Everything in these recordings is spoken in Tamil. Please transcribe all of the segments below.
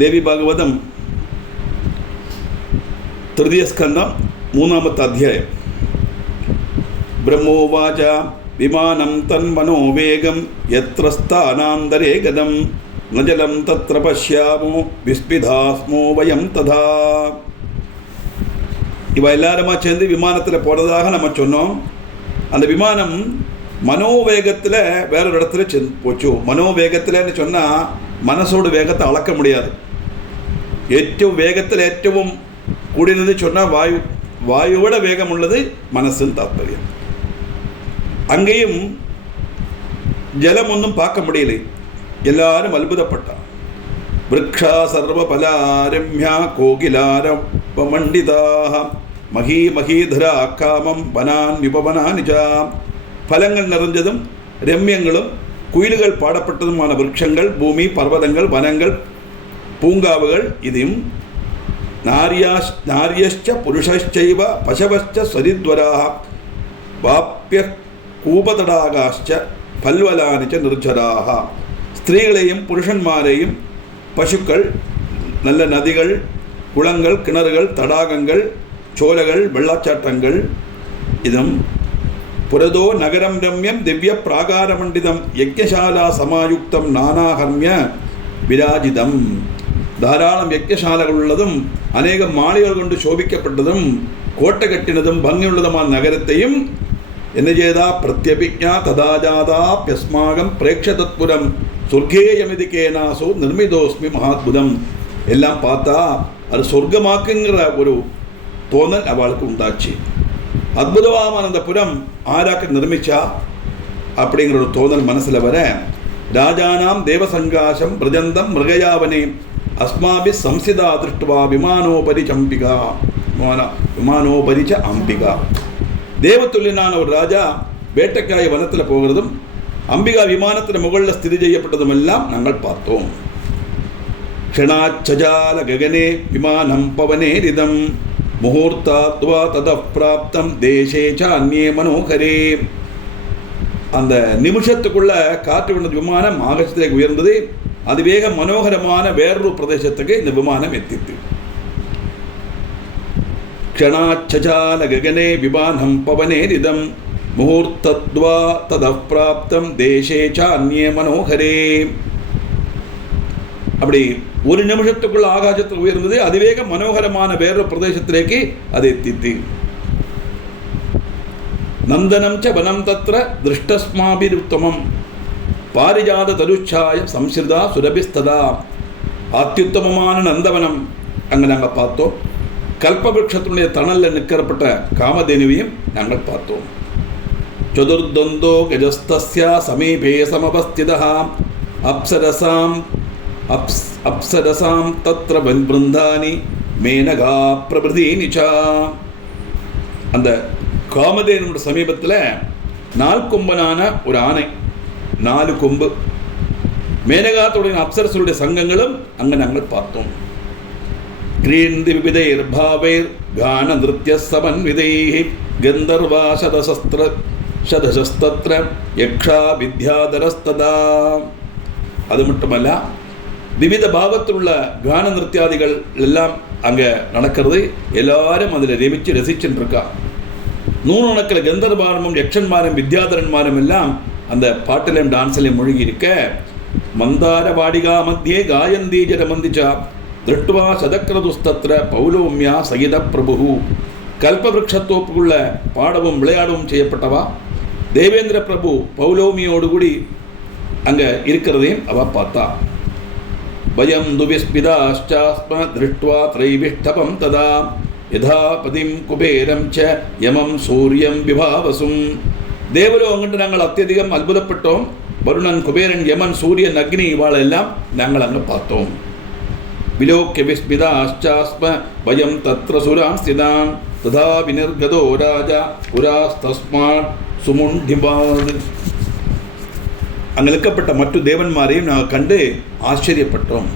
ദേവി ഭാഗവതം തൃതീയ സ്കന്ധം 3-ാമത്തെ അധ്യായം. ബ്രഹ്മോവാച വിമാനം തന്മനോവേഗം യത്ര സ്ഥാനാന്തരേ ഗതം നജലം തത്ര പശ്യാമോ വിസ്മിതാസ്മോ വയം ததா. இவ எல்லாருமா சேர்ந்து விமானத்தில் போனதாக நம்ம சொன்னோம். அந்த விமானம் மனோவேகத்தில் வேறொரு இடத்துல போச்சு. மனோவேகத்தில்னு சொன்னால் மனசோட வேகத்தை அளக்க முடியாது. ഏറ്റവും വേഗത്തിൽ ഏറ്റവും കൂടിയത് சொன்னால் வாயுவோட வேகம் உள்ளது மனசுன்னு தாற்பயம். அங்கேயும் ஜலம் ஒன்றும் பார்க்க முடியலை. எல்லாரும் அற்புதப்பட்டார். விரக்ஷா சர்வ பலாரம்யா கோகிலாரமண்டிதாக மகி மகீதரா காமம் வனான் விபவனானிஜா. பலங்கள் நிறைஞ்சதும் ரம்யங்களும் குயில்கள் பாடப்பட்டதுமான விருட்சங்கள், பூமி, பர்வதங்கள், வனங்கள், பூங்காவுகள். இதையும் நாரியஷ்ச புருஷைவ பசவச்ச சரித்வராக வாப்பிய கூபதடாகாஷ்ச பல்வலானிச்ச நிர்ஜராக. ஸ்திரீகளையும் புருஷன்மாரையும் பசுக்கள், நல்ல நதிகள், குளங்கள், கிணறுகள், தடாகங்கள், சோலைகள், வெள்ளச்சாட்டங்கள். இதும் புரதோ நகரம் ரம்யம் திவ்ய பிராகாரமண்டிதம் யஜ்ஞசாலா சமாயுக்தம் நானாகர்மிய விராஜிதம். தாராளம் யஜ்ஞசாலைகள் உள்ளதும் அநேகம் மாளிகைகள் கொண்டு சோபிக்கப்பட்டதும் கோட்டை கட்டினதும் பங்கியுள்ளதுமான நகரத்தையும் என்ன செய்தா பிரத்யபிக்ஞா ததாஜாதா பியஸ்மாகம் பிரேக்ஷ தத்புரம் சொர்க்கேயமிதி கேனாசோ நிர்மிதோஸ்மி மகாத்புதம். எல்லாம் பார்த்தா அது சொர்க்கமாக்குங்கிற ஒரு தோணல் அவளுக்கு உண்டாச்சு. அற்புதமான அந்த புறம் ஆராக்க நிர்மிச்சா அப்படிங்கிற ஒரு தோணல் மனசில் வர, ராஜானாம் தேவசங்காசம் பிரஜந்தம் மிருகயாவனே அஸ்மாபி சம்சிதா திருஷ்டுவா விமானோபரிச்ச அம்பிகா. தேவத்துல்லியனான ஒரு ராஜா வேட்டைக்காய வனத்தில் போகிறதும் அம்பிகா விமானத்தில் முகளில் ஸ்திதி செய்யப்பட்டதும் எல்லாம் நாங்கள் பார்த்தோம். க்ஷணாச்சஜால ககனே விமானம் பவனே ரிதம் முகூர்த்தாத்வா ததப் பிராப்தம் தேசே ச அந்நியே மனோகரே. அந்த நிமிஷத்துக்குள்ள காற்று விழுந்த விமானம் ஆகாசத்திലേക്ക് உயர்ந்தது. அது வேக மனோகரமான வேறொரு பிரதேசத்துக்கு இந்த விமானம் எத்தித்து. க்ஷணாச்சஜால ககனே விமானம் பவனே ரிதம் முகூர்த்தத்வா ததப் பிராப்தம் தேசே ச அந்நியே மனோகரே. அப்படி ஒரு நிமிஷத்துக்குள்ள ஆகாசத்தில் உயர்ந்தது. அதிவேக மனோகரமான வேறொரு பிரதேசத்திலேக்கு அது எத்தித்து. நந்தனம் ச வனம் தத்ர திருஷ்டஸ்மாபிருத்தமம் பாரிஜாத தருச்சாய சம்ஸ்ருதா சுரபிஸ்ததா. அத்தியுத்தமமான நந்தவனம் அங்கே நாங்கள் பார்த்தோம். கல்பவருஷத்தினுடைய தணலில் நிற்கப்பட்ட காமதேனுவையும் நாங்கள் பார்த்தோம். சதுர்தந்தோ கஜஸ்தஸ்யா சமீபே சமவஸ்திதா அப்சரசாம் தத்ர பிருந்தானி மேனகா பிரபிருதீனி ச. அந்த காமதேனுடைய சமீபத்தில் 4 கொம்பனான ஒரு ஆணை, 4 கொம்பு, மேனகாத்துடைய அப்சரசருடைய சங்கங்களும் அங்கே நாங்கள் பார்த்தோம். கிரீந்தி விவிதைர் பாவைர் கான நிருத்ய சமன்விதைஹி கந்தர்வா சதசஸ்திர யக்ஷா வித்யாதரஸ்ததா. அது மட்டுமல்ல, விவித பாவத்தில் உள்ள கான நிருத்தியாதிகள் எல்லாம் அங்கே நடக்கிறது. எல்லாரும் அதில் ரசிச்சுட்டு இருக்கா. நூறுக்கணக்கில் கந்தர்வாரமும் யக்ஷன்மாரும் வித்யாதரன்மாரும் எல்லாம் அந்த பாட்டிலையும் டான்ஸ்லையும் மூழ்கி இருக்க, மந்தார வாடிகா மத்தியே காயந்தி ஜரமந்திச்சா திருட்டுவா சதக்கிரதுஸ்தத்ர பௌலோமியா சகித பிரபு. கல்பவருஷத்தோப்புக்குள்ள பாடவும் விளையாடவும் செய்யப்பட்டவா தேவேந்திர பிரபு பௌலோமியோடு கூடி அங்கே இருக்கிறதையும் அவ பார்த்தா. வயம் துவிஸ்மிதாஷ்சாஸ்ம திருஷ்ட்வா த்ரைவிஷ்டபம் ததா யதா பதிம் குபேரம் ச யமம் சூரியம் விபாவசும். தேவலோகங்கிட்டு நாங்கள் அத்தியதிகம் அற்புதப்பட்டோம். வருணன், குபேரன், யமன், சூரியன், அக்னி இவாளெல்லாம் நாங்கள் அங்கே பார்த்தோம். விலோக்கிய விஸ்மிதாஷ்சாஸ்ம வயம் தத்ர சுரான் ஸ்திதான் ததா வினிர்கதோ ராஜா புராஸ்தஸ்மாத் சுமுண்டிபாத். அங்கே நிற்கப்பட்ட மற்ற தேவன்மாரையும் நாங்கள் கண்டு ஆச்சரியப்பட்டோம்.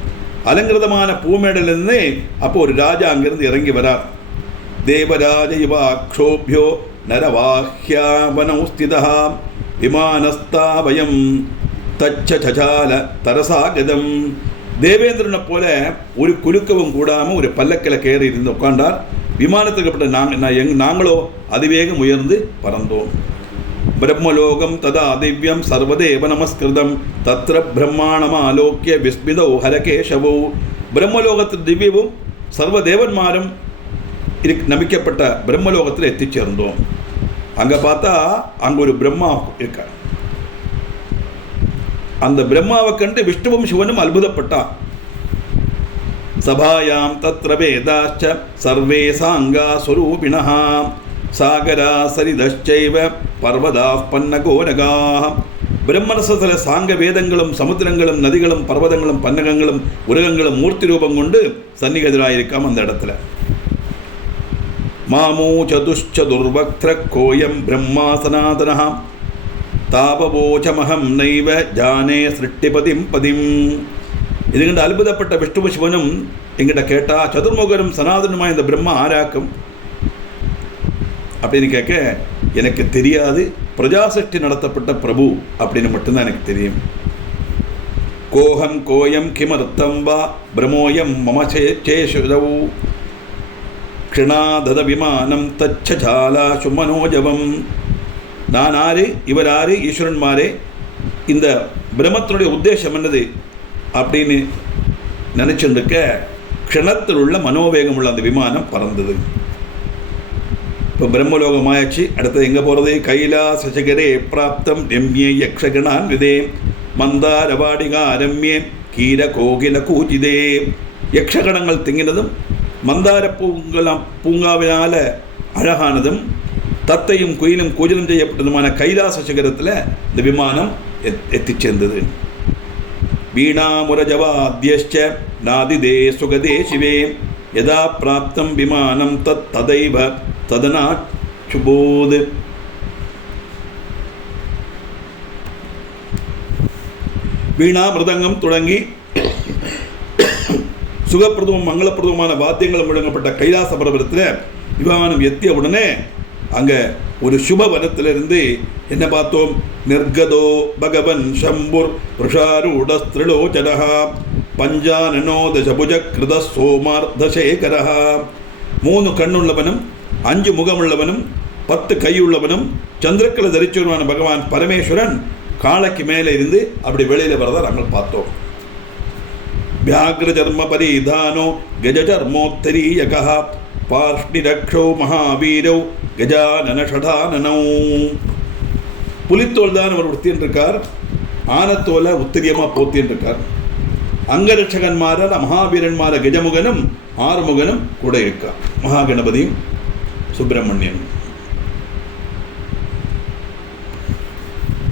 அலங்கிருதமான பூமேடலிருந்து அப்போ ஒரு ராஜா அங்கிருந்து இறங்கி வரார். தேவராஜ இவாக்ஷோபியோ நரவாஹ்யாவனௌஸ்திதா விமானஸ்தாவயம் தச்சசால தரசாகதம். தேவேந்திரனை போல ஒரு குலுக்கவும் கூடாமல் ஒரு பல்லக்கில் கயறி இருந்து உட்காண்டார். விமானத்துக்கு நாங்களோ அதிவேகம் உயர்ந்து பறந்தோம். பிரம்மலோகம் ததா திவ்யம் சர்வதேவ நமஸ்கிருதம் தத்ர பிரம்மாணமாலோக்கிய விஸ்மிதோ ஹரகேஷவோ. பிரம்மலோகத்தில் திவ்யவும் சர்வதேவன்மாரும் நமிக்கப்பட்ட பிரம்மலோகத்தில் எத்திச்சேர்ந்தோம். அங்கே பார்த்தா அங்கே ஒரு பிரம்மா இருக்கார். அந்த பிரம்மாவை கண்டு விஷ்ணுவும் சிவனும் அற்புதப்பட்டார். சபாயாம் தத்ர வேதாச்ச சர்வே சாங்கா ஸ்வரூபிணஹ சாகரா சரிதச்சைவ பர்வதா பன்னகோனகா. பிரம்மரசத்தில் சாங்க வேதங்களும் சமுத்திரங்களும் நதிகளும் பர்வதங்களும் பன்னகங்களும் உலகங்களும் மூர்த்தி ரூபம் கொண்டு சன்னிகதிராயிருக்காம் அந்த இடத்துல. மாமூ சதுஷ்சதுர்வக்த்ர கோயம் பிரம்மா சனாதனஹ தாபவோச்சமகம் நைவ ஜானே சிருஷ்டிபதிம் பதிம். இதுகிட்ட அற்புதப்பட்ட விஷ்ணுவும் சிவனும் எங்கிட்ட கேட்டா, சதுர்முகரும் சனாதனமாக இந்த பிரம்மா ஆராக்கும் அப்படின்னு கேட்க, எனக்கு தெரியாது, பிரஜாசக்தி நடத்தப்பட்ட பிரபு அப்படின்னு மட்டும்தான் எனக்கு தெரியும். கோஹம் கோயம் கிமர்த்தம் வா பிரமோயம் மம சேஷுதவு க்ஷணாதத விமானம் தச்சாலா சுமனோஜவம். நான் ஆறு, இவர் ஆறு, ஈஸ்வரன்மாரே, இந்த பிரம்மத்தினுடைய உத்தேசம் என்னது அப்படின்னு நினச்சிருக்க க்ஷணத்தில் உள்ள மனோவேகம் உள்ள அந்த விமானம் பறந்தது. இப்போ பிரம்மலோகம் ஆயாச்சு. அடுத்தது எங்கே போகிறது? கைலாசகரே பிராப்தம் ரம்யே யக்ஷகணான் விதே மந்தாரவாடிகா ரம்யே கீர கோகில கூஜிதே. யக்ஷகணங்கள் திங்கினதும் மந்தார பூங்காவினால் அழகானதும் தத்தையும் குயிலும் கூஜலம் செய்யப்பட்டதுமான கைலாச சிகரத்தில் இந்த விமானம் எத்தி சேர்ந்தது. வீணாமுரஜவாத்யஷ்ச நாதிதே சுகதே சிவே யதா பிராப்தம் விமானம் ததைவ ததனாச்சுபோது. வீணா மிருதங்கம் தொடங்கி சுகப்பிரதமும் மங்களப்பிரதமான வாத்தியங்கள் முழங்கப்பட்ட கைலாச பர்வதத்தில் விமானம் எத்திய உடனே அங்கே ஒரு சுப வனத்திலிருந்து என்ன பார்த்தோம்? நிர்கதோ பகவன் சம்புர் ருஷாரூடஸ்திரிலோச்சனஹ பஞ்சானனோ தசபுஜ கிருத சோமார்தசேகரஹ. 3 கண்ணுள்ளவனும் 5 முகமுள்ளவனும் 10 கையுள்ளவனும் சந்திரக்கலை தரிச்சவனான பகவான் பரமேஸ்வரன் காலைக்கு மேலே இருந்து அப்படி வெளியில் வரதை நாங்கள் பார்த்தோம். வியாகிரஜர்ம பரிதானோ கஜர்மோத்தரீயகா பார்ஷ்ணிரக்ஷோ மகாவீரோ கஜானன ஷடானனோ. புலித்தோல் தான் அவர் உடுத்தின்னு இருக்கார், ஆனத்தோலை உத்திரியமாக போத்தின்னு இருக்கார். அங்கரட்சகன்மார மகாவீரன்மார கஜமுகனும் ஆறுமுகனும் கூட இருக்கார், மகாகணபதியும் சுப்பிரமணியன்.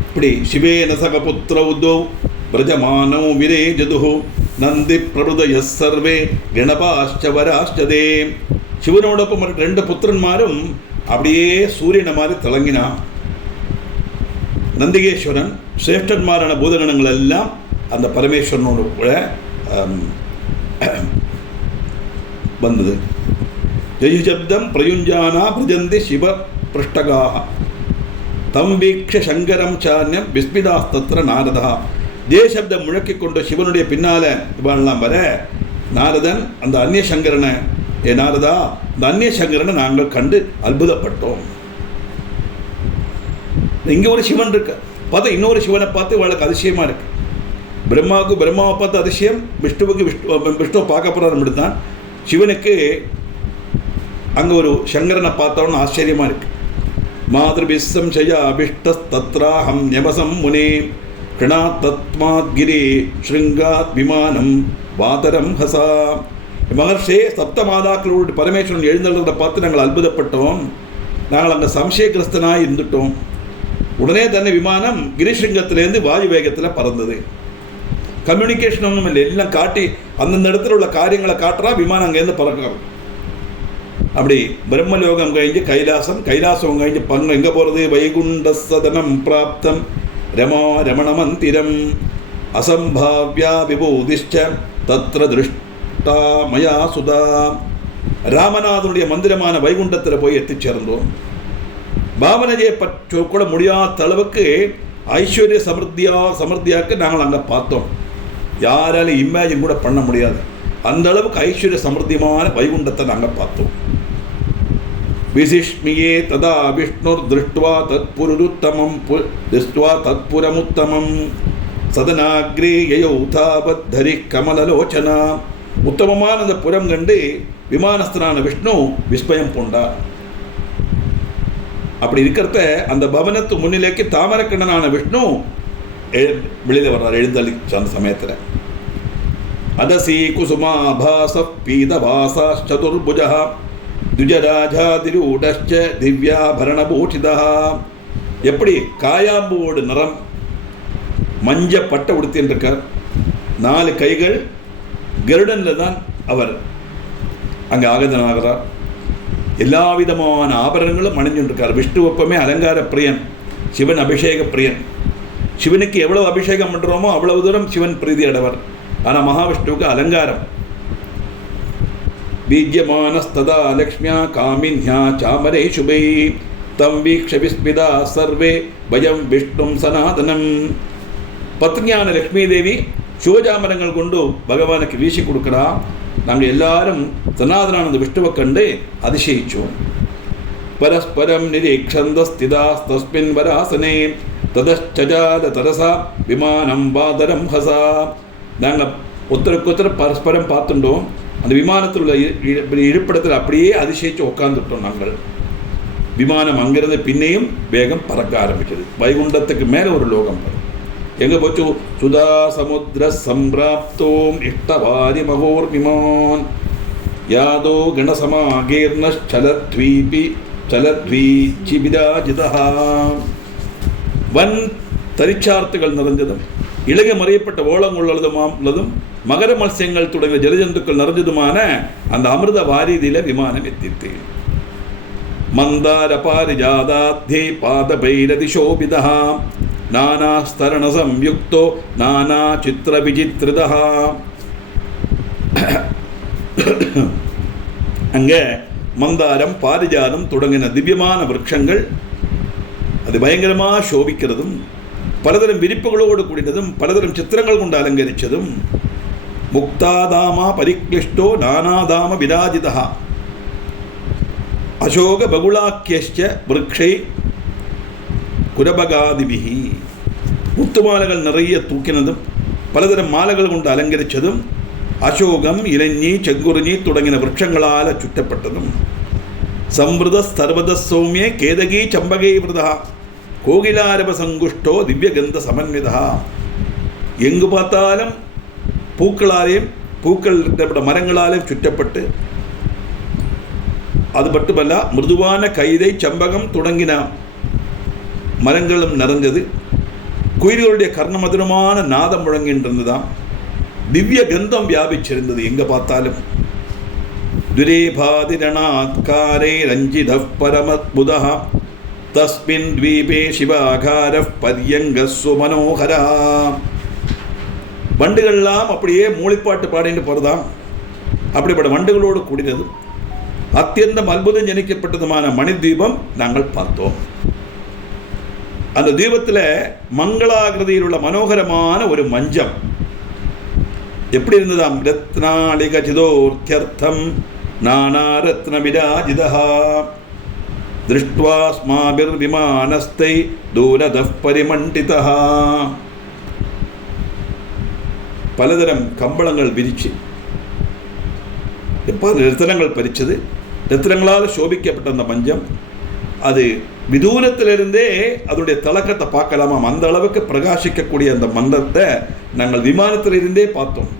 இப்படி சிவேன சகபுத்திர உத்தோ பிரஜமானோ விரேஜது நந்தி பிரபுதய சர்வே கணபாஷ்டவராஷ்டதே. சிவனோடொപ്പം 2 புத்திரன்மாரும் அப்படியே சூரியனை மாதிரி திளங்கினான். நந்திகேஸ்வரன் சிரேஷ்டன்மாரான பூதகணங்கள் எல்லாம் அந்த பரமேஸ்வரனோடு கூட வந்தது. ஜெயுசப்தம் பிரயுஞ்சானா பிரஜந்தி சிவ பிருஷ்டகாக தம் வீக்ஷ சங்கரம் சான்யம் விஸ்மிதாஸ்தத்திர நாரதா. ஜெயசப்தம் முழக்கி கொண்ட சிவனுடைய பின்னால் இவாளெல்லாம் வர நாரதன் அந்த அந்நிய சங்கரனை, ஏ நாரதா, இந்த அந்நிய சங்கரனை நாங்கள் கண்டு அற்புதப்பட்டோம். இங்கே ஒரு சிவன் இருக்கு, பார்த்தா இன்னொரு சிவனை பார்த்து இவளுக்கு அதிசயமாக இருக்கு. பிரம்மாவுக்கு பிரம்மாவை பார்த்து அதிசயம், விஷ்ணுவுக்கு விஷ்ணுவை பார்க்க போகிறார் மட்டும்தான். சிவனுக்கு அங்கே ஒரு சங்கரனை பார்த்தோன்னு ஆச்சரியமாக இருக்கு. மாதிருபிஸ்ஸம் செய்யா அபிஷ்டஸ்தத்ராஹம் யமசம் முனே கிருணா தத்மாத்கிரி ஸ்ருங்காத் விமானம் வாதரம் ஹசா. மகர்ஷே, 7 மாதாக்களோடு பரமேஸ்வரன் எழுந்ததை பார்த்து நாங்கள் அற்புதப்பட்டோம். நாங்கள் அங்கே சம்சயகிரஸ்தனாக இருந்துட்டோம். உடனே தன்னை விமானம் கிரிசிங்கத்திலேருந்து வாயு வேகத்தில் பறந்தது. கம்யூனிகேஷன் ஒன்றும் இல்லை, எல்லாம் காட்டி அந்தந்த இடத்துல உள்ள காரியங்களை காட்டுறா விமானம் அங்கேருந்து பறக்கிறோம். அப்படி பிரம்மலோகம் கழிஞ்சு கைலாசம், கைலாசம் கழிஞ்சு பங்கு எங்கே போகிறது? வைகுண்ட சதனம் பிராப்தம் ரமோ ரமண மந்திரம் அசம்பாவ்யா விபூதிஷ்ட தத்ர திருஷ்டா மயா சுதா. ராமநாதனுடைய மந்திரமான வைகுண்டத்தில் போய் எத்தி சேர்ந்தோம். பாவனையை பற்ற கூட முடியாத அளவுக்கு ஐஸ்வர்ய சமர்த்தியாக்க நாங்கள் அங்கே பார்த்தோம். யாராலும் இமேஜின் கூட பண்ண முடியாது. அந்த அளவுக்கு ஐஸ்வர்ய சமிருத்தியமான வைகுண்டத்தை நாங்கள் பார்த்தோம். விசிஷ்மியே ததா விஷ்ணுர் திருஷ்டுவா தத்புரமுத்தமம் சதனாக்ரே யயௌ தாவத் தரி கமலலோச்சனா. உத்தமமான அந்த புறம் கண்டு விமானஸ்தனான விஷ்ணு விஸ்மயம் பூண்டார். அப்படி இருக்கிறத அந்த பவனத்து முன்னிலைக்கு தாமரக்கண்ணனான விஷ்ணு வெளியில் வர்றார், எழுந்தள்ளி அந்த சமயத்தில். அதசி குசுமாபாச பீதவாசா சதுர்புஜா துஜராஜாதிரூடச்ச திவ்யாபரணபூஷிதா. எப்படி காயாம்புவோடு நிறம், மஞ்ச பட்டை உடுத்தின்னு இருக்கார், 4 கைகள், கருடனில் தான் அவர் அங்கே ஆகதனாகிறார். எல்லா விதமான ஆபரணங்களும் அணிஞ்சுருக்கார். விஷ்ணு எப்பவுமே அலங்கார பிரியன், சிவன் அபிஷேக பிரியன். சிவனுக்கு எவ்வளவு அபிஷேகம் பண்ணுறோமோ அவ்வளவு தூரம் சிவன் பிரீதி அடைவர். ஆனால் மகாவிஷ்ணுவுக்கு அலங்காரம். பீஜ்யமானஸ்ததா லக்ஷ்மியா காமின்யா சாமரே சுபை தம் வீக்ஷ விஸ்மிதா சர்வே பயம் விஷ்ணும் சனாதனம். பத்னியான லக்ஷ்மி தேவி சிவஜாமரங்கள் கொண்டு பகவானுக்கு வீசி கொடுக்குறா. நாங்கள் எல்லாரும் சனாதனானந்த விஷ்ணுவை கண்டு அதிசயிச்சோம். பரஸ்பரம் நிரீக்ஷந்தஸ்திதாஸ்தஸ்மின் வராசனே ததச்சஜாத தரசா விமானம் பாதரம் ஹசா. நாங்கள் ஒருத்தருக்கு பரஸ்பரம் பார்த்துட்டோம். அந்த விமானத்தில் உள்ள இருப்பிடத்தில் அப்படியே அதிசயிச்சு உட்காந்துட்டோம். நாங்கள் விமானம் அங்கிருந்து பின்னையும் வேகம் பறக்க ஆரம்பிச்சது. வைகுண்டத்துக்கு மேலே ஒரு லோகம் வரும். எங்கே போச்சு? சுதா சமுத்திர சம்பிராப்தோம் இஷ்டவாரி மகோர் விமான் யாதோ கணசமாகீர்ணலத்வீபி சலத்வீச்சி விராஜிதா. வன் தரிச்சார்த்துகள் நிறைஞ்சதும் இலகை மறையப்பட்ட ஓலங்குள்ளதும் மகர மத்சியங்கள் தொடங்கிய ஜலஜந்துக்கள் நிறைஞ்சதுமான அந்த அமிர்த வாரிதியில் விமானம் எத்தித்து. மந்தார பாரிஜாதாத்தே பாத பைரதி சோபிதா நானாஸ்தரண சம்யுக்தோ நானா சித்திர விசித்ரிதா. அங்கே மந்தாரம் பாரிஜாதம் தொடங்கின திவ்யமான விருட்சங்கள் அது பயங்கரமாக சோபிக்கிறதும் பலதரம் விரிப்புகளோடு கூடினதும் பலதரம் சித்திரங்கள் கொண்டு அலங்கரித்ததும். முக்தாதாமா பரிக்ளிஷ்டோ நானாதாம விராஜிதா அசோக பகுலாக்கியஸ்ச விருக்ஷை குரபகாதிபிகி. முத்து மாலைகள் நிறைய தூக்கினதும் பலதரம் மாலைகள் கொண்டு அலங்கரித்ததும் அசோகம் இலஞ்சி செங்குறிஞ்சி தொடங்கின விருட்சங்களால் சுற்றப்பட்டதும். சம்பிரத சர்வத சௌமிய கேதகி சம்பகை விரதா கோகிலாரப சங்குஷ்டோ திவ்யகந்த சமன்விதா. எங்கு பார்த்தாலும் பூக்களாலேயும் பூக்கள் மரங்களாலேயும் சுற்றப்பட்டு, அது மட்டுமல்ல மிருதுவான கைதை சம்பகம் தொடங்கின மரங்களும் நிறைஞ்சது. குயில்களுடைய கர்ணமதுரமான நாதம் முழங்கின்றிருந்ததாம். திவ்ய கந்தம் வியாபிச்சிருந்தது எங்க பார்த்தாலும். துரேபாதிரணாத்காரே ரஞ்சித பரமத்புதா தஸ்மின் த்வீபே சிவாகார பர்யங்கஸ்ஸு மனோகரா. வண்டுகள்லாம் அப்படியே மூளைப்பாட்டு பாடிட்டு போகிறதாம். அப்படிப்பட்ட வண்டுகளோடு கூடினது அத்தியந்தம் அற்புதம் ஜனிக்கப்பட்டதுமான மணி தீபம் நாங்கள் பார்த்தோம். அந்த தீபத்தில் மங்களாகிருதியில் உள்ள மனோகரமான ஒரு மஞ்சம் எப்படி இருந்ததாம்? ரத்னாளிக சிதோர்த்தியர்த்தம் நானா ரத்ன விராஜிதா திருஷ்ட்வா ஸ்மாபிர் விமானஸ்தை தூரதः பரிமண்டிதா. பலதரம் கம்பளங்கள் விரிச்சு ரத்தினங்கள் பறிச்சது. ரத்தினங்களால் சோபிக்கப்பட்ட அந்த மஞ்சம் அது விதூரத்திலிருந்தே அதனுடைய தலக்கத்தை பார்க்கலாமாம். அந்த அளவுக்கு பிரகாசிக்கக்கூடிய அந்த மந்தத்தை நாங்கள் விமானத்திலிருந்தே பார்த்தோம்.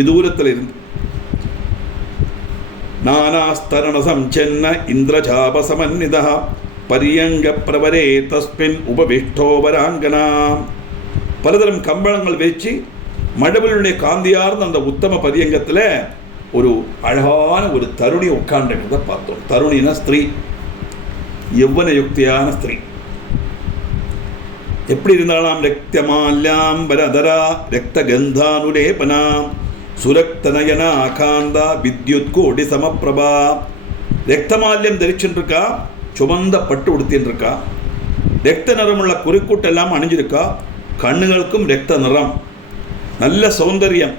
விதூரத்திலிருந்து நானாஸ்தரணசம் சென்ன இந்திரஜாப சமன்னிதா பரியங்க பிரவரே தஸ்மின் உபவிஷ்டோபராங்கனா. பலதரம் கம்பளங்கள் வச்சு மழவனுடைய காந்தியார்ந்த அந்த உத்தம பரியங்கத்தில் ஒரு அழகான ஒரு தருணி உட்கார்ந்துக்கிறத பார்த்தோம். தருணினா ஸ்திரீ, யௌவன யுக்தியான ஸ்திரீ. எப்படி இருந்தாலும் ரக்தமால்யாம்பரதரா ரக்த கந்தானுலேபனாம் சுரக்தனயனா காந்தா வித்யுத் கோடி சமப்பிரபா. ரக்தமால்யம் தரிச்சுருக்கா, சுமந்த பட்டு உடுத்தின்றிருக்கா, ரக்த நிறமுள்ள குறிக்கூட்டெல்லாம் அணிஞ்சிருக்கா, கண்ணுகளுக்கும் ரக்த நிறம், நல்ல சௌந்தரியம்,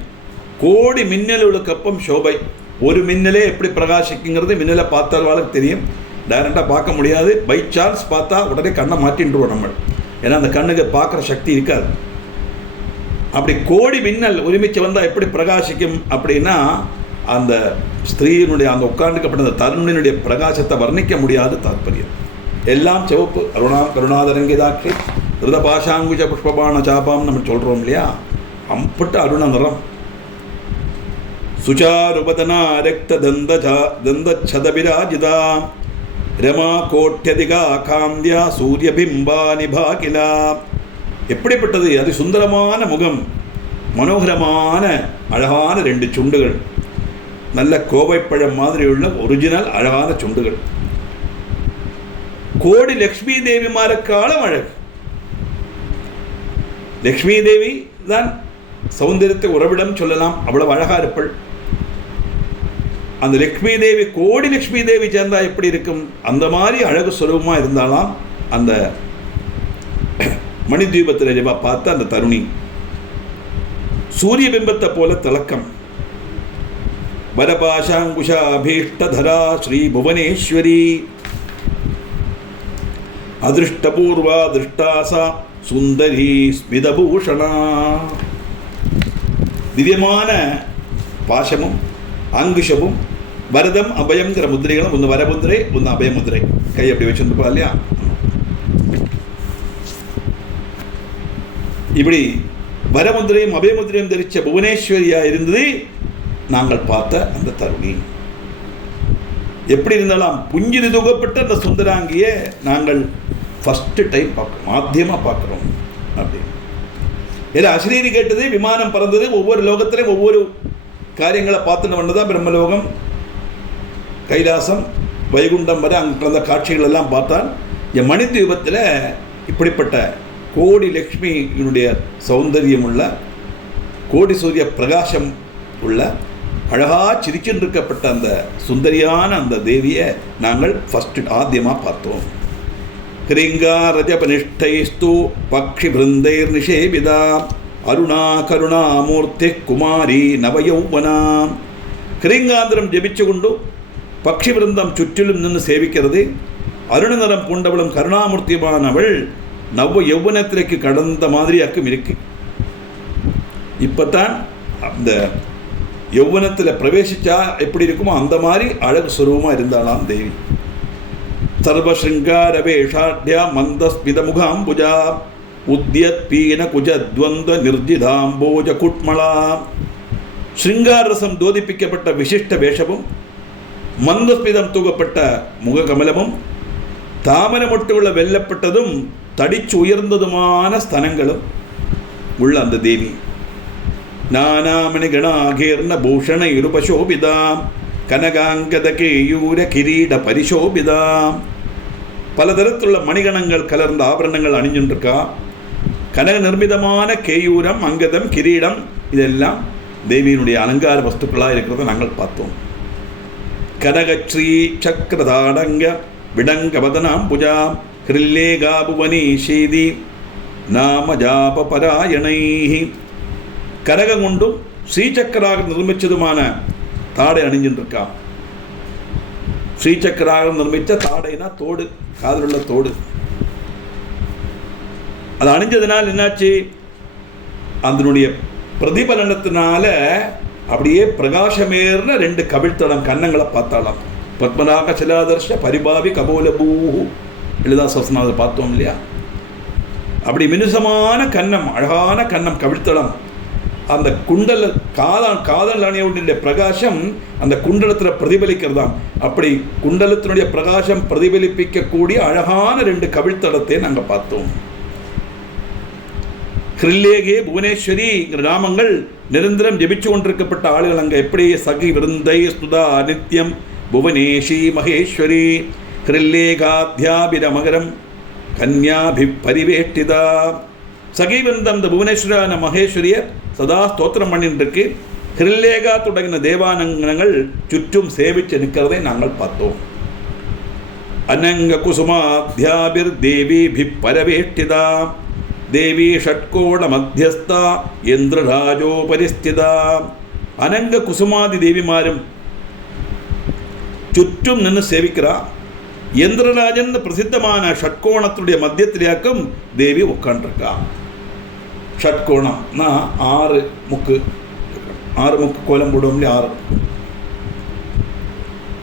கோடி மின்னலுக்கப்புறம் சோபை. ஒரு மின்னலே எப்படி பிரகாசிக்குங்கிறது மின்னலை பார்த்தாலும் தெரியும், டைரெக்டாக பார்க்க முடியாது. பை சான்ஸ் பார்த்தா உடனே கண்ணை மாட்டின்றுவோம் நம்ம, ஏன்னா அந்த கண்ணுக்கு பார்க்குற சக்தி இருக்காது. அப்படி கோடி மின்னல் ஒருமிச்சு வந்தால் எப்படி பிரகாசிக்கும் அப்படின்னா, அந்த ஸ்திரீயினுடைய அந்த உட்காந்துக்கப்பட்ட அந்த தருணினுடைய பிரகாசத்தை வர்ணிக்க முடியாது தாற்பயம். எல்லாம் சிவப்பு, கருணாதரங்கிதாக்கி ஹிருத பாஷாங்குஜ புஷ்பபான சாபாம் நம்ம சொல்கிறோம் இல்லையா, அம்பட்டு அருண நிறம். சுச்சாருபதனா ரக்த தந்தச்சதபிராஜிதா ரமா கோட்யதிகா காந்தியா சூரியபிம்பா நிபாகிலா. எப்படிப்பட்டது அது, சுந்தரமான முகம், மனோகரமான அழகான 2 சுண்டுகள், நல்ல கோவைப்பழம் மாதிரி உள்ள ஒரிஜினல் அழகான சுண்டுகள். கோடி லக்ஷ்மி தேவி மாறக்காலம் அழகு. லக்ஷ்மி தேவி தான் சௌந்தரியத்தை உறவிடம் சொல்லலாம், அவ்வளவு அழகா இருப்பள். அந்த லக்ஷ்மி தேவி கோடி லக்ஷ்மி தேவி சேர்ந்தா எப்படி இருக்கும், அந்த மாதிரி அழகு சுரூபமாக இருந்தாலாம் அந்த மணித்வீபத்தில் பார்த்த அந்த தருணி. சூரிய பிம்பத்தை போல திலக்கம். வரபாஷாங்குஷாபீஷ்டதரா ஸ்ரீ புவனேஸ்வரி அதிருஷ்டபூர்வா திருஷ்டாசா சுந்தரி ஸ்மிதபூஷணா. திவ்யமான பாசமும் அங்குஷமும் வரதம் அபயம்ங்கிற முதிரைகளும், ஒன்று வரமுதிரை ஒன்று அபயமுதிரை, கை அப்படி வச்சுருப்பா இல்லையா. இப்படி வரமுதிரையும் அபயமுதிரையும் தரிச்ச புவனேஸ்வரியா இருந்தது நாங்கள் பார்த்த அந்த தருணி. எப்படி இருந்தாலும் புஞ்சிரி தூக்கப்பட்ட அந்த சுந்தராங்கியை நாங்கள் ஃபஸ்ட்டு டைம் பார்க்குறோம், மாத்தியமாக பார்க்குறோம். அப்படி ஏன்னா அஸ்ரீரி கேட்டது, விமானம் பறந்தது, ஒவ்வொரு லோகத்திலையும் ஒவ்வொரு காரியங்களை பார்த்துட்டு வந்ததான் பிரம்மலோகம், கைலாசம், வைகுண்டம் வரை அங்கே கலந்த காட்சிகள் எல்லாம் பார்த்தால் என் மணித்வீபத்தில் இப்படிப்பட்ட கோடி லக்ஷ்மியினுடைய சௌந்தரியம் உள்ள, கோடி சூரிய பிரகாசம் உள்ள, அழகாக சிரிச்சென்றிருக்கப்பட்ட அந்த சுந்தரியான அந்த தேவியை நாங்கள் ஃபஸ்ட்டு ஆத்தியமாக பார்த்தோம். கிரிங்காரஜபனிஷ்டைஸ்து பக்ஷி பிருந்தைர் நிஷேபிதா அருணா கருணாமூர்த்தி குமாரி நவயௌவனா. கிரிங்காந்திரம் ஜபிச்சு கொண்டு பக்ஷி பிருந்தம் சுற்றிலும் நின்று சேவிக்கிறது. அருணநிறம் பூண்டவளும் கருணாமூர்த்தியுமானவள் நவ யௌவனத்திற்கு கடந்த மாதிரியாக்கும் இருக்கு. இப்போத்தான் அந்த யௌவனத்தில் பிரவேசித்தா எப்படி இருக்குமோ அந்த மாதிரி அழகு சுரூபமாக இருந்தாலாம் தேவி. சர்வசிருங்கார வேஷாட்யா மந்தஸ்மிதமுகாம்புஜா உத்யத்பீன குஜத்வந்த நிர்ஜிதாம்போஜ குட்மளா. ஸ்ருங்காரசம் தோதிப்பிக்கப்பட்ட விசிஷ்ட வேஷமும், மந்தஸ்மிதம் தூக்கப்பட்ட முககமலமும், தாமரை மொட்டுள்ள வெல்லப்பட்டதும் தடிச்சு உயர்ந்ததுமான ஸ்தனங்களும் உள்ள அந்த தேவி. நானாமணி கணாகீர்ண பூஷண இருபசோபிதாம் கனகாங்கத கேயூர கிரீட பரிசோபிதாம். பலதரத்துள்ள மணிகணங்கள் கலர்ந்த ஆபரணங்கள் அணிஞ்சுருக்கா. கனக நிர்மிதமான கேயூரம், அங்கதம், கிரீடம் இதெல்லாம் தேவியினுடைய அலங்கார வஸ்துக்களாக இருக்கிறத நாங்கள் பார்த்தோம். கனகஸ்ரீ சக்கரதாடங்க விடங்கவதனாம் புஜா ஹிருல்லேகாபுவனி ஷீதி நாம ஜாப பராயணை. கனகம் கொண்டும் ஸ்ரீசக்கராக நிர்மிச்சதுமான தாடை அணிஞ்சுருக்கா. ஸ்ரீசக்கராக நிர்மித்த தாடைனா தோடு, காதில் உள்ள தோடு. அது அணிஞ்சதுனால் என்னாச்சு, அதனுடைய பிரதிபலனத்தினால அப்படியே பிரகாசமேர்ன 2 கவிழ்த்தடம் கன்னங்களை பார்த்தாலாம். பத்மநாக சிலாதர்ஷ பரிபாவி கபோலபூ எழுதா சஸ்நாதை பார்த்தோம் இல்லையா. அப்படி மினுசமான கன்னம், அழகான கன்னம், கவிழ்த்தடம். அந்த குண்டல காதல் அணியுடைய பிரகாசம் அந்த குண்டலத்தில் பிரதிபலிக்கிறதாம். அப்படி குண்டலத்தினுடைய பிரகாசம் பிரதிபலிப்பிக்கக்கூடிய அழகான 2 கவிழ்த்தடத்தை நாங்கள் பார்த்தோம். ஹிருல்லேகே புவனேஸ்வரிங்கிற நாமங்கள் நிரந்தரம் ஜபிச்சு கொண்டிருக்கப்பட்ட ஆளுகள் அங்கே எப்படி சகி விருந்தை ஸ்துதா நித்யம் புவனேஷி மகேஸ்வரி ஹிருல்லேகாத்யாபிரமகரம் கன்யாபி பரிவேஷ்டிதா. சகி விருந்தம் இந்த புவனேஸ்வரான மகேஸ்வரியை சதா ஸ்தோத்திரம் பண்ணிட்டு ஹிருல்லேகா தொடங்கின தேவானங்கங்கள் சுற்றும் சேவிச்சு நிற்கிறதை நாங்கள் பார்த்தோம். அனங்க குசுமாத்யாபிர் தேவி பி பரவேஷ்டிதா ദേവി ഷട്കോണ മധ്യസ്ഥ യന്ത്രരാജോപരിസ്ഥിത. അനങ്ക കുസുമാതി ദേവിമാരും ചുറ്റും നിന്ന് സേവിക്കിற യന്ത്രരാജൻ പ്രസിദ്ധமான ஷட்கோணத்துடைய மத்தியத்திலேக்கும் தேவி உட்காண்டிருக்கா. ஷட்கோணம்னா 6 முக்கு கோலம் போடுவோம் இல்லையா, 6.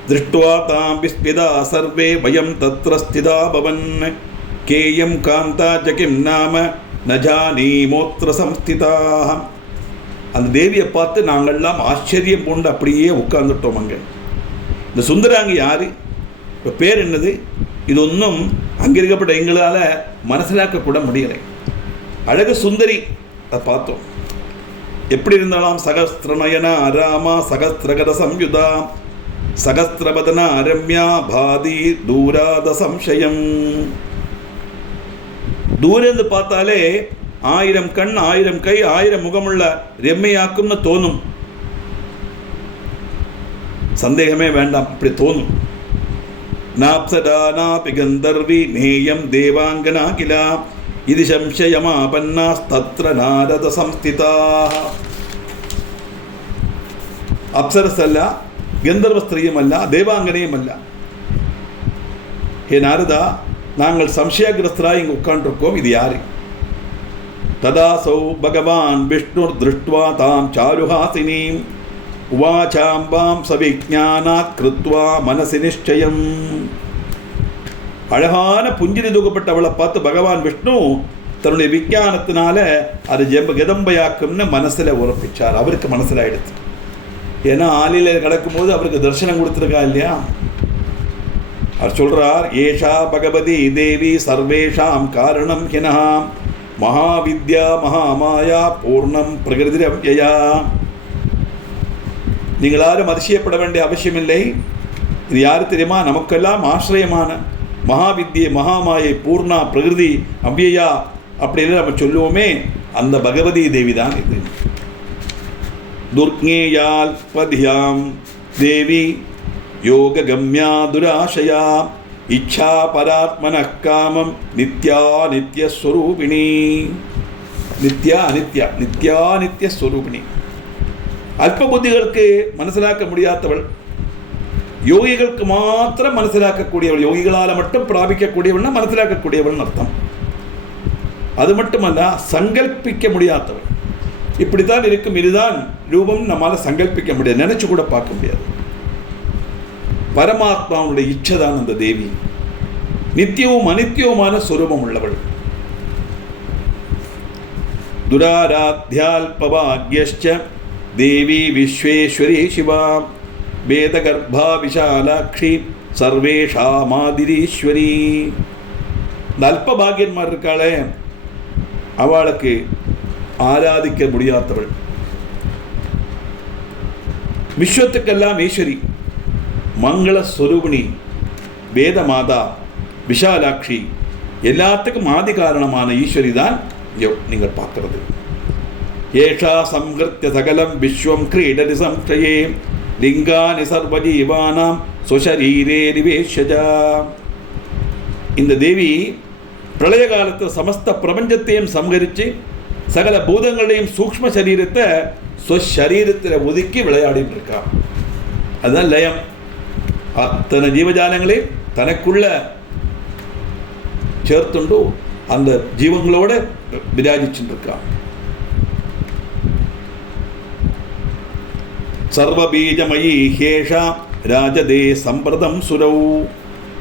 திருஷ்டுவா தாம் விஸ்பிதா சர்வே வயம் தத்ர ஸ்திதா பவன் கேயம் காந்தா ஜகிம் நாம நஜானீமோத்ர சம்ஸ்திதாக. அந்த தேவியை பார்த்து நாங்கள்லாம் ஆச்சரியம் பூண்டு அப்படியே உட்கார்ந்துட்டோம். அங்கே இந்த சுந்தராங்கி யாரு, இப்போ பேர் என்னது, இது ஒன்றும் அங்கே இருக்கப்பட்ட எங்களால் மனசிலாக்க கூட முடியலை. அழகு சுந்தரி அதை பார்த்தோம். எப்படி இருந்தாலும் சகஸ்திரநயனா ராமா சகஸ்திரகத சம்யுதா சகஸ்திரபதனா ரம்யா பாதி தூராத சம்சயம். தூரந்து பார்த்தாலே 1000 கண் 1000 கை 1000 முகமுள்ள ரெம்மையாக்கும்னு தோணும். சந்தேகமே வேண்டாம், அப்படி தோணும். நாப்சதா நாபி கந்தர்வி நேயம் தேவாங்கனா கிலா இது சம்சயமாபன்னாஸ்தத்ர நாரத சம்ஸ்திதா. அப்சரசல்ல, கந்தர்வ ஸ்திரீயுமல்ல, தேவாங்கனையுமல்ல. ஹே நாரதா, நாங்கள் சம்சயகிரஸ்தராக இங்கே உட்காண்டிருக்கோம். இது யாரு? ததாசௌ பகவான் விஷ்ணுர் திருஷ்டுவா தாம் சாருஹாசினீம் உவாசாம்பாம் சவிஜானாத் கிருத்வா மனசி நிச்சயம். அழகான புஞ்சிரி தூக்கப்பட்டவளை பார்த்து பகவான் விஷ்ணு தன்னுடைய விஞ்ஞானத்தினால அது கதம்பையாக்கும்னு மனசில் உறப்பிச்சார். அவருக்கு மனசில் ஆயிடுச்சு. ஏன்னா ஆலியில் கிடக்கும்போது அவருக்கு தரிசனம் கொடுத்துருக்கா இல்லையா. அவர் சொல்றார், ஏஷா பகவதி தேவி சர்வேஷாம் காரணம் ஹினா மகாவித்யா மகாமாயா பூர்ணம் பிரகிருதிரவ்யயா. நீங்கள் யாரும் அதிசயப்பட வேண்டிய அவசியமில்லை. இது யாரு தெரியுமா? நமக்கெல்லாம் ஆசிரியமான மகாவித்யை மகாமாயை பூர்ணா பிரகிருதி அவ்யயா அப்படின்னு நம்ம சொல்லுவோமே, அந்த பகவதி தேவி தான் இது. துர்க்ஞேயால் பதியாம் தேவி யோக கம்யா துராசயா இச்சா பராத்மன காமம் நித்யா நித்ய ஸ்வரூபிணி. நித்யா அனித்யா, நித்யா நித்ய ஸ்வரூபிணி. அல்ப புத்திகளுக்கு மனசிலாக்க முடியாதவள், யோகிகளுக்கு மாத்திரம் மனசிலாக்கக்கூடியவள், யோகிகளால் மட்டும் பிராபிக்கக்கூடியவள்னா மனசிலாக்கக்கூடியவள்னு அர்த்தம். அது மட்டுமல்ல, சங்கல்பிக்க முடியாதவள். இப்படித்தான் இருக்கும், இதுதான் ரூபம், நம்மால் சங்கல்பிக்க முடியாது, நினைச்சு கூட பார்க்க முடியாது. பரமாத்மாவுடைய இச்சைதான் அந்த தேவி. நித்தியவும் அனித்தியவுமான ஸ்வரூபம் உள்ளவள். துராராத்யால்பபாக்யஸ்ச தேவி விஸ்வேஸ்வரி சிவா வேதகர்பா விஷாலாட்சி சர்வேஷாமாதிரீஸ்வரி. இந்த அல்பபாகியன்மார் இருக்காளே, அவளுக்கு ஆராதிக்க முடியாதவள். விஸ்வத்துக்கெல்லாம் ஈஸ்வரி, மங்கள ஸ்வரூபிணி, வேத மாதா, விஷாலாட்சி, எல்லாத்துக்கும் ஆதி காரணமான ஈஸ்வரி தான் நீங்கள் பார்க்கிறது. ஏஷா சம்ஹிருத்ய சகலம் விஸ்வம் கிரீடதி சம்சயே லிங்கானி சர்வஜீவானாம் சுஷரீரே நிவேஷஜா. இந்த தேவி பிரளய காலத்தில் சமஸ்த பிரபஞ்சத்தையும் சம்ஹரித்து சகல பூதங்களையும் சூக்ஷ்ம சரீரத்தை ஸ்வசரீரத்தில் ஒதுக்கி விளையாடிட்டு இருக்கா. அதுதான் லயம். அத்தனை ஜீவஜாலங்களையும் தனக்குள்ள சேர்த்துண்டு அந்த ஜீவங்களோட விராஜிச்சுட்டு இருக்கா. சர்வபீஜமயி ஹேஷா ராஜதே சம்பிரதம் சுரௌ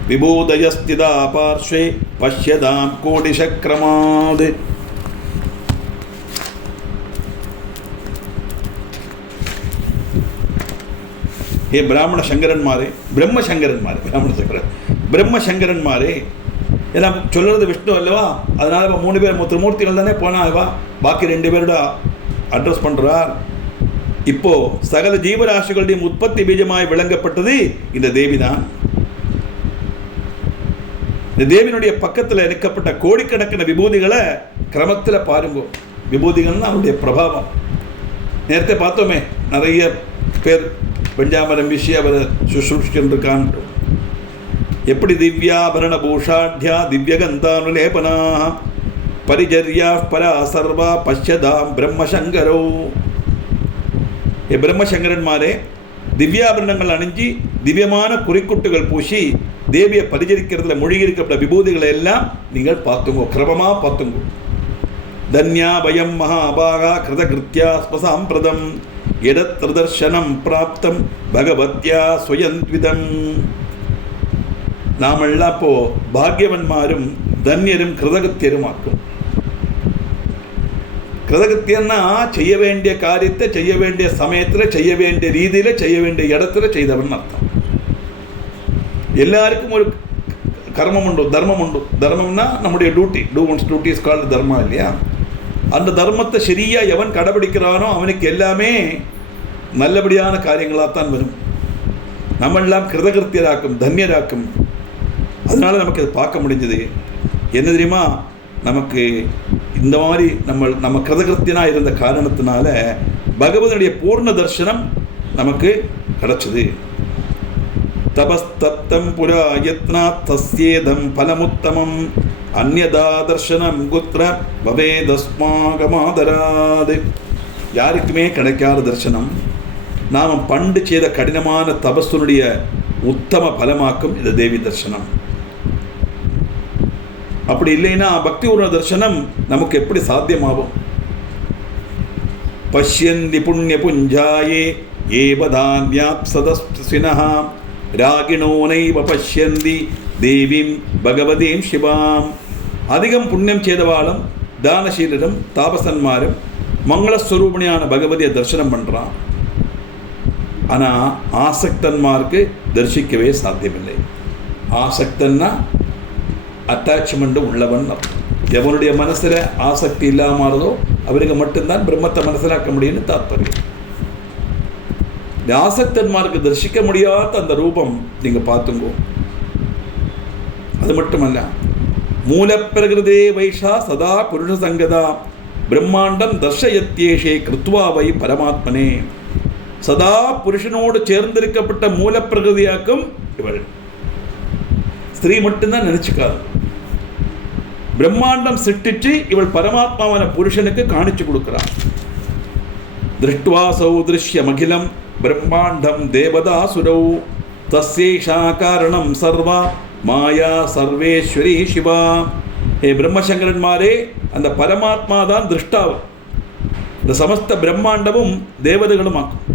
விபூதயஸ்திதா பார்ஸ்வே பஷ்யதாம் கோடிசக்ரமாத். ஏ பிராமண சங்கரன்மாரே, பிரம்மசங்கரன்மாரே, பிரம்மசங்கரன்மாரே, எல்லாம் சொல்கிறது விஷ்ணு அல்லவா. அதனால் இப்போ 3 பேர் மூர்த்திகள் தானே போனாவா, பாக்கி 2 பேரோட அட்ரஸ் பண்ணுறார். இப்போ சகல ஜீவராசிகளுடைய உற்பத்தி பீஜமாய் விளங்கப்பட்டது இந்த தேவி தான். இந்த தேவியினுடைய பக்கத்தில் இருக்கப்பட்ட கோடிக்கணக்கான விபூதிகளை கிரமத்தில் பாருங்க. விபூதிகள்னா அவருடைய பிரபாவம். நேரத்தை பார்த்தோமே, நிறைய பேர் பஞ்சாமரம் வீசி அவரை சுஷ்ரூஷிச்சுருக்கான். எப்படி திவ்யாபரண பூஷாட்யா திவ்யகந்தானுலேபனா பரிஜர்யா பரா சர்வா பஷ்யதாம் பிரம்மசங்கரோ. பிரம்மசங்கரன்மாரே, திவ்யாபரணங்கள் அணிஞ்சு திவ்யமான குறிக்குட்டுகள் பூசி தேவியை பரிஜரிக்கிறதுல மொழி இருக்கப்பட்ட விபூதிகளை எல்லாம் நீங்கள் பார்த்துங்கோ, கிரமமாக பார்த்துங்கோ. தன்யா பயம் மகாபாகா கிருதகிருத்யா ஸ்மசாம்பிரதம் எடத்ரதர்ஷனம் பிராப்தம் பகவத்யா சுயந்த்விதம். நாமெல்லாம் இப்போ பாக்யவன்மாரும் தன்யரும் கிருதகத்தியருமாக்கும். கிருதகத்தியன்னா செய்ய வேண்டிய காரியத்தை செய்ய வேண்டிய சமயத்தில் செய்ய வேண்டிய ரீதியில் செய்ய வேண்டிய இடத்துல செய்தவன் அர்த்தம். எல்லாருக்கும் ஒரு கர்மம் உண்டு, தர்மம் உண்டு. தர்மம்னா நம்முடைய duty, do one's duty is called dharma இல்லையா? அந்த தர்மத்தை சரியாக எவன் கடைபிடிக்கிறானோ அவனுக்கு எல்லாமே நல்லபடியான காரியங்களாகத்தான் வரும். நம்மெல்லாம் கிருதகிருத்தியராக்கும், தன்யராக்கும். அதனால நமக்கு அதை பார்க்க முடிஞ்சது. என்ன தெரியுமா, நமக்கு இந்த மாதிரி நம்ம கிருதகிருத்தியனாக இருந்த காரணத்தினால பகவதனுடைய பூர்ண தர்சனம் நமக்கு கிடைச்சது. தபஸ்தப்தம் புரா யத்னா தஸ்யேதம் பலமுத்தமம் அந்யதா தர்சனம் குத்ர பவேதஸ்மாகமாதராது. யாருக்குமே கிடைக்காத தர்சனம் நாம் பண்டு செய்த கடினமான தபஸ்தனுடைய உத்தம பலமாக்கும் இந்த தேவி தர்சனம். அப்படி இல்லைன்னா பக்தி பூர்ண தர்சனம் நமக்கு எப்படி சாத்தியமாகும்? பஷ்யந்தி புண்ணிய புஞ்சாயே ஏவதான்யாத் சதஸ்வினஹ ராகிணோ நைவ பஷ்யந்தி தேவீம் பகவதீம் சிவாம். அதிகம் புண்ணியம் செய்தவாளும் தானசீலரும் தாபசன்மாரும் மங்களஸ்வரூபணியான பகவதியை தரிசனம் பண்ணுறான். ஆனால் ஆசக்தன்மாருக்கு தரிசிக்கவே சாத்தியமில்லை. ஆசக்தன்னா அட்டாச்மெண்ட்டு உள்ளவன் அர்த்தம். எவனுடைய மனசில் ஆசக்தி இல்லாமறதோ அவருக்கு மட்டும்தான் பிரம்மத்தை மனசிலாக்க முடியும்னு தாத்பரியம். இந்த ஆசக்தன்மாருக்கு தரிசிக்க முடியாத அந்த ரூபம் நீங்கள் பார்த்துங்கோ. அது மட்டுமல்ல, மூலப்பிரகிருதே வைஷா சதா புருஷ சங்கதா பிரம்மாண்டம் தர்ஷயத்யேஷே கிருத்வா வை பரமாத்மனே. சதா புருஷனோடு சேர்ந்திருக்கப்பட்ட மூலப்பிரகிருதியாக்கும் இவள். ஸ்திரீ மட்டும்தான் நினைச்சுக்காது. பிரம்மாண்டம் சிட்டிச்சு இவள் பரமாத்மாவான புருஷனுக்கு காணிச்சு கொடுக்கிறாள். திருஷ்டுவாசௌ திருஷ்யமகிலம் பிரம்மாண்டம் தேவதாசுரௌ தஸ்யேஷா காரணம் சர்வா மாயா சர்வேஸ்வரி சிவா. பிரம்மசங்கரன்மாரே, அந்த பரமாத்மா தான் திருஷ்டாவும். இந்த சமஸ்த பிரம்மாண்டமும் தேவதைகளும் ஆக்கும்.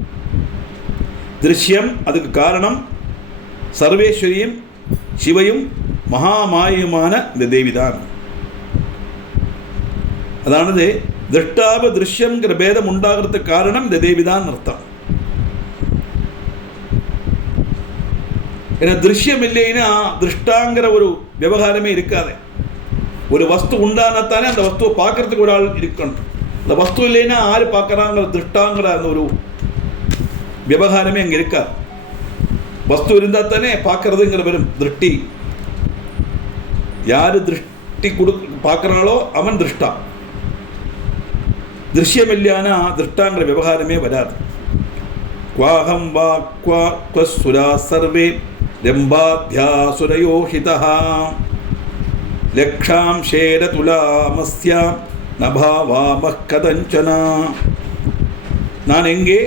திருஷ்யம் அதுக்கு காரணம் சர்வேஸ்வரியும் சிவையும் மகாமாயுமான இந்த தேவிதான். அதானது திருஷ்டாவ திருஷ்யங்கிற பேதம் உண்டாகிறதுக்கு காரணம் இந்த தேவிதான் அர்த்தம். ஏன்னா திருஷ்யம் இல்லைன்னா திருஷ்டாங்கிற ஒரு விவகாரமே இருக்காது. ஒரு வஸ்து உண்டானத்தானே அந்த வஸ்துவை பார்க்கறதுக்கு ஒரு ஆள் இருக்கணும். அந்த வஸ்து இல்லைன்னா ஆறு பார்க்கறாங்கிற திருஷ்டாங்கிற அந்த ஒரு விவகாரமே அங்கே இருக்காது. வஸ்து இருந்தால் தானே பார்க்கறதுங்கிற வெறும் திருஷ்டி. யார் திருஷ்டி பார்க்குறாளோ அவன் திருஷ்டா. திருஷ்யம் இல்லையானா திருஷ்டாங்கிற விவகாரமே வராது. குவாஹம் வா குவசுரா சர்வே ரம்பாத்யாசுரயோஹிதா லக்ஷாம் ஷேர துலாமஸ்யா நபாவாமஹ் கதஞ்சனா. நான் எங்கே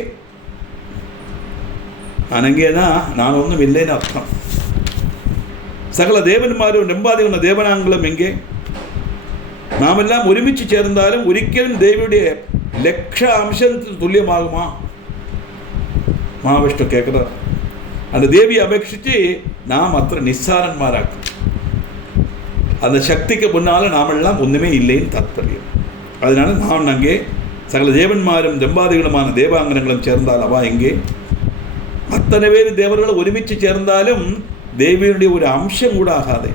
நான் ஒன்றும் இல்லைன்னு அர்த்தம். சகல தேவன்மாரும் நம்பாதிவன தேவனாங்களும் எங்கே? நாமெல்லாம் ஒருமிச்சு சேர்ந்தாலும் ஒரிக்கலும் தேவியுடைய லட்ச அம்சம் துல்லியமாகுமா? மகாவிஷ்ணு கேட்குறார். அந்த தேவியை அபேட்சித்து நாம் அத்தனை நிஸ்ஸாரன்மாராக்கும். அந்த சக்திக்கு முன்னால் நாமெல்லாம் ஒன்றுமே இல்லைன்னு தாத்பரியம். அதனால நாம் அங்கே சகல தேவன்மாரும் தம்பாதிகளுமான தேவாங்கனங்களும் சேர்ந்தால் அவா எங்கே? அத்தனை பேர் தேவர்கள் ஒருமிச்சு சேர்ந்தாலும் தேவியுடைய ஒரு அம்சம் கூட ஆகாது.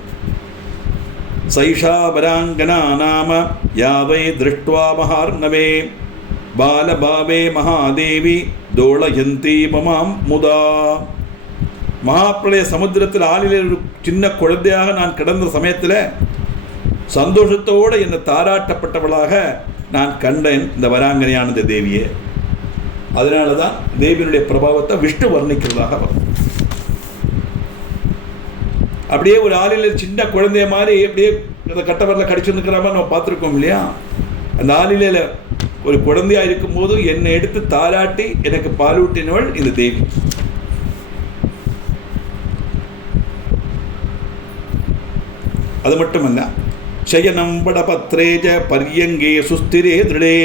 சைஷா வராங்கனா நாம யாவை திருஷ்டுவா மகார்ணவே பாலபாவே மகாதேவி தோளயந்தி மமாம் முதா. மகாப்பிரளய சமுத்திரத்தில் ஆளிலே ஒரு சின்ன குழந்தையாக நான் கிடந்த சமயத்தில் சந்தோஷத்தோடு என்னை தாராட்டப்பட்டவளாக நான் கண்டேன் இந்த வராங்கனையானந்த தேவியே. அதனால தான் தேவியினுடைய பிரபாவத்தை விஷ்ணு வர்ணிக்கிறதாக வரும். அப்படியே ஒரு ஆளில் சின்ன குழந்தைய மாதிரி அப்படியே அந்த கட்டவரில் கடிச்சு நிற்கிறாம நம்ம பார்த்துருக்கோம் இல்லையா? அந்த ஆளிலையில் ஒரு குழந்தையாக இருக்கும்போது என்னை எடுத்து தாராட்டி எனக்கு பாலூட்டினவள் இந்த தேவி. அது மட்டுமல்ல, சயனம் வடபத்ரேஜ பர்யங்கே சுஸ்திரே திருடே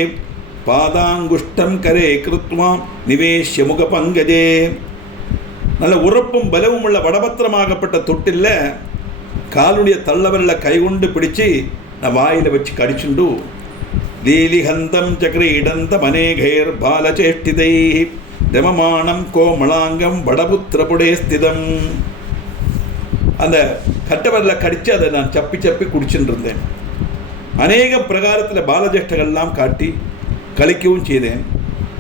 பாதாங்குஷ்டம் கரே கிருத்வா நிவேஷ்ய முக பங்கஜே. நல்ல உறப்பும் பலவும் உள்ள வடபத்திரமாகப்பட்ட தொட்டில் காலுடைய தள்ளவரில் கைகொண்டு பிடிச்சி நான் வாயில் வச்சு கடிச்சுண்டு லீலிஹந்தம் சக்ரீடந்த மனேகைர் பாலச்சேஷ்டிதை ரமமானம் கோமளாங்கம் வடபுத்திரபுடே ஸ்திதம். அந்த கட்டவரில் கடித்து அதை நான் சப்பி சப்பி குடிச்சுட்டு இருந்தேன். அநேக பிரகாரத்தில் பாலஜேஷ்டங்கள்லாம் காட்டி கழிக்கவும் செய்தேன்.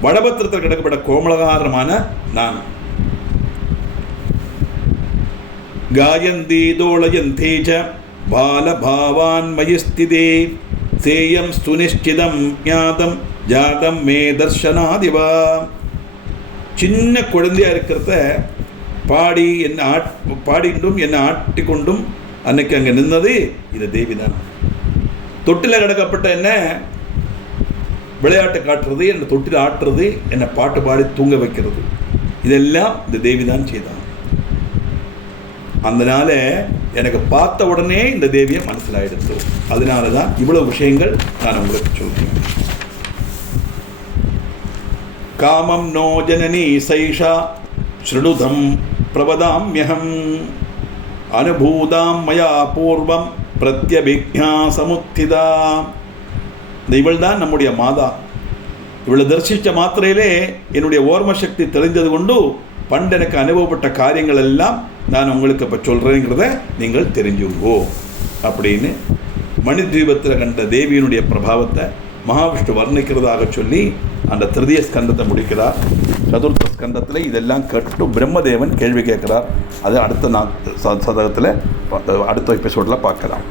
வடபத்திரத்தில் கிடக்கப்பட்ட கோமளகாரமான நான் காயந்தி தோளயந்தேஜ பாலபாவான் மயஸ்திதே சேயம் சுனிஷ்டிதம் ஞாதம் ஜாதம் மே தர்ஷனாதிவா. சின்ன குழந்தையாக இருக்கிறத பாடி பாடிண்டும் என்னை ஆட்டிக்கொண்டும் அன்னைக்கு அங்கே நின்னது இந்த தேவி தான். தொட்டில் கிடக்கப்பட்ட என்ன விளையாட்டு காட்டுறது, என்னை தொட்டில் ஆட்டுறது, என்னை பாட்டு பாடி தூங்க வைக்கிறது, இதெல்லாம் இந்த தேவி தான் செய்தான். அதனால எனக்கு பார்த்த உடனே இந்த தேவியை மனசில் ஆயிடுச்சு. அதனால தான் இவ்வளவு விஷயங்கள் நான் உங்களுக்கு சொல்றேன். காமம் நோ ஜனனி சைஷா ஸ்ருணுதம் பிரவதாம்யஹம் அனுபூதாம் மயா பூர்வம் பிரத்யபிக்ஞா சமுத்திதா. இவள் தான் நம்முடைய மாதா. இவளை தரிசித்த மாத்திரையிலே என்னுடைய ஓர்ம சக்தி தெரிந்தது கொண்டு பண்டு எனக்கு அனுபவப்பட்ட காரியங்கள் எல்லாம் நான் உங்களுக்கு இப்போ சொல்கிறேங்கிறத நீங்கள் தெரிஞ்சுங்கோ அப்படின்னு மணித்வீபத்தில் கண்ட தேவியினுடைய பிரபாவத்தை மகாவிஷ்ணு வர்ணிக்கிறதாக சொல்லி அந்த திருதிய ஸ்கந்தத்தை முடிக்கிறார். சதுர்த்த ஸ்கந்தத்தில் இதெல்லாம் கேட்டு பிரம்மதேவன் கேள்வி கேட்குறார். அது அடுத்த சதகத்தில் அடுத்த எபிசோடில் பார்க்கலாம்.